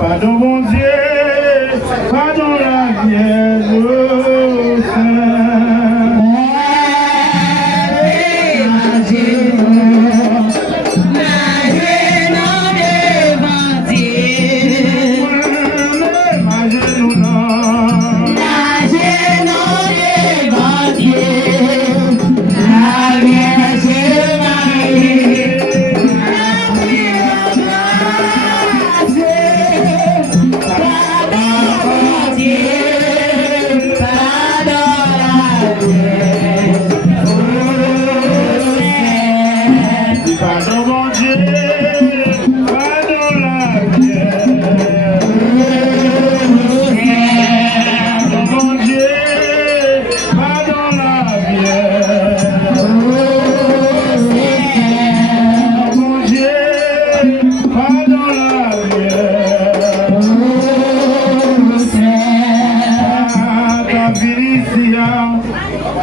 Pardon mon Dieu, pardon la Vierge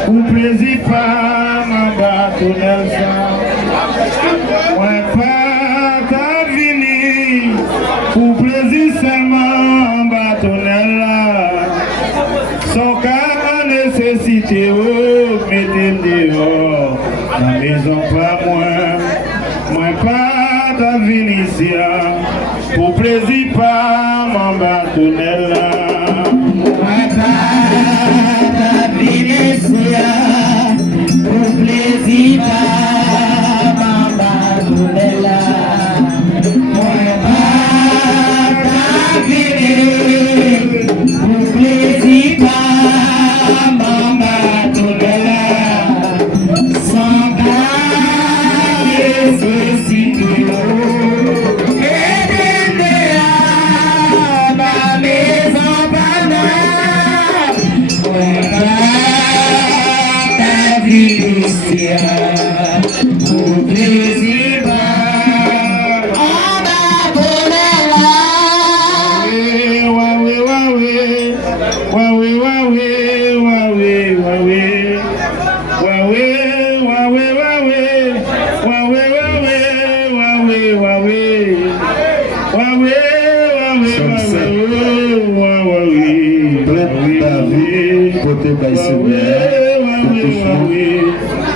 ou plaisir pas ma bâtonnelle ça. Ouais, pas ta vini, ou plaisir seulement bâtonnelle là. Sans qu'à nécessité, oh, mettez dehors, la maison pas moi pas ta vini ici, pour plaisir pas ma bâtonnelle là. Pour plaisir maman Donella, moi pas vivre. Pour plaisir maman Donella, sans garder ceci que ma maison pour plaisir,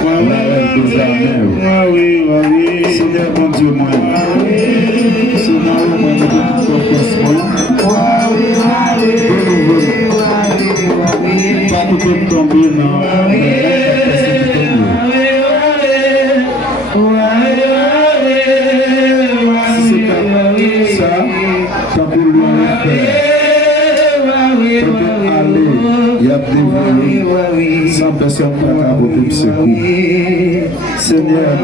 on a Donella. Seigneur mon Dieu, moi. Seigneur, moi, nous te confiance. Pas tout comme tomber, non. Si c'est ça, tant pour lui il y a développé sans personne pas à votre secours. Seigneur,